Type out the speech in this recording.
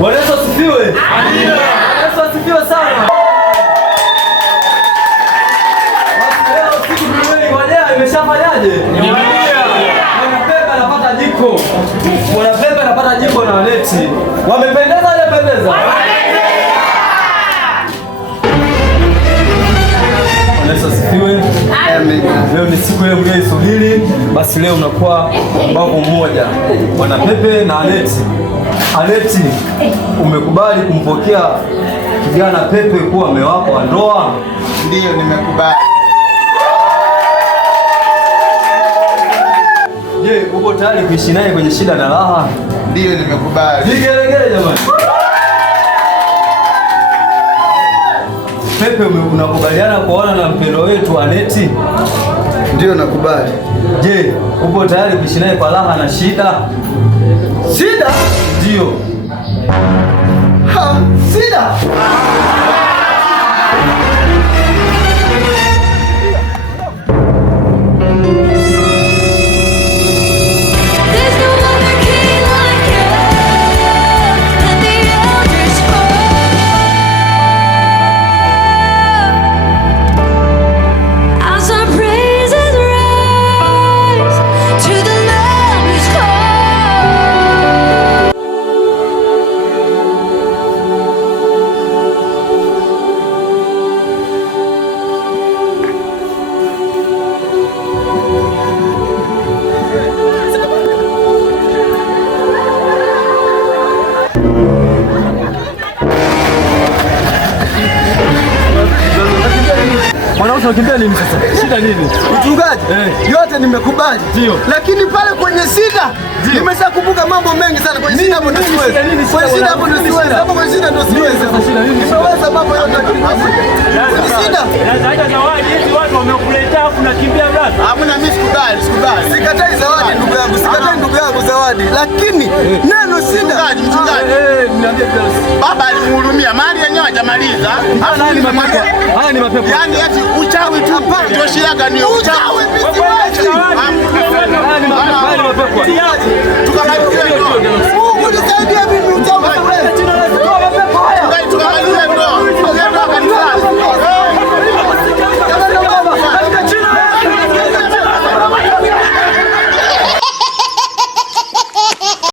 Bwana Yesu asifiwe. Amina. Yesu asifiwe sana. Imeshafanyaje? Mwanapepe anapata jiko. Mwanapepe anapata jiko na Aneti. Wamependeza hajapendeza? Yesu asifiwe. Amen. Leo ni siku ile mlioisubiri, basi leo unakuwa mbavu mmoja. Mwanapepe na Aneti. Aneti, umekubali kumpokea kijana Pepe kuwa mume wako wa ndoa? Ndiyo, nimekubali. Je, uko tayari kuishi naye kwenye shida na raha? Ndiyo, nimekubali. Vigelegele jamani. Pepe, unakubaliana kuoana na mpendwa wetu Aneti? Ndiyo, nakubali. Je, uko tayari kuishi naye kwa raha na shida? Shida? Ndiyo. Shida? Unakimbia nini sasa? Shida nini? Mchungaji, yote nimekubali. Ndio. Lakini pale kwenye shida nimeshakumbuka mambo mengi sana. Kwenye shida hapo ndio siwezi. Kwenye shida hapo ndio siwezi. Hapo kwenye shida ndio siwezi. Nimeweza mambo yote lakini kwenye shida. Haja zawadi hizi watu wamekuletea kuna kimbia brother. Hamna, mimi sikubali. Sikatai zawadi ndugu yangu. Sikatai ndugu yangu zawadi. Lakini neno shida. Mchungaji. Niambie basi. Baba alimhurumia. Mali yenyewe hajamaliza. Haya ni mapepo. Haya ni mapepo. Yaani eti uchawi tu. Ndio shida ni uchawi. Haya ni mapepo. Tukamaliza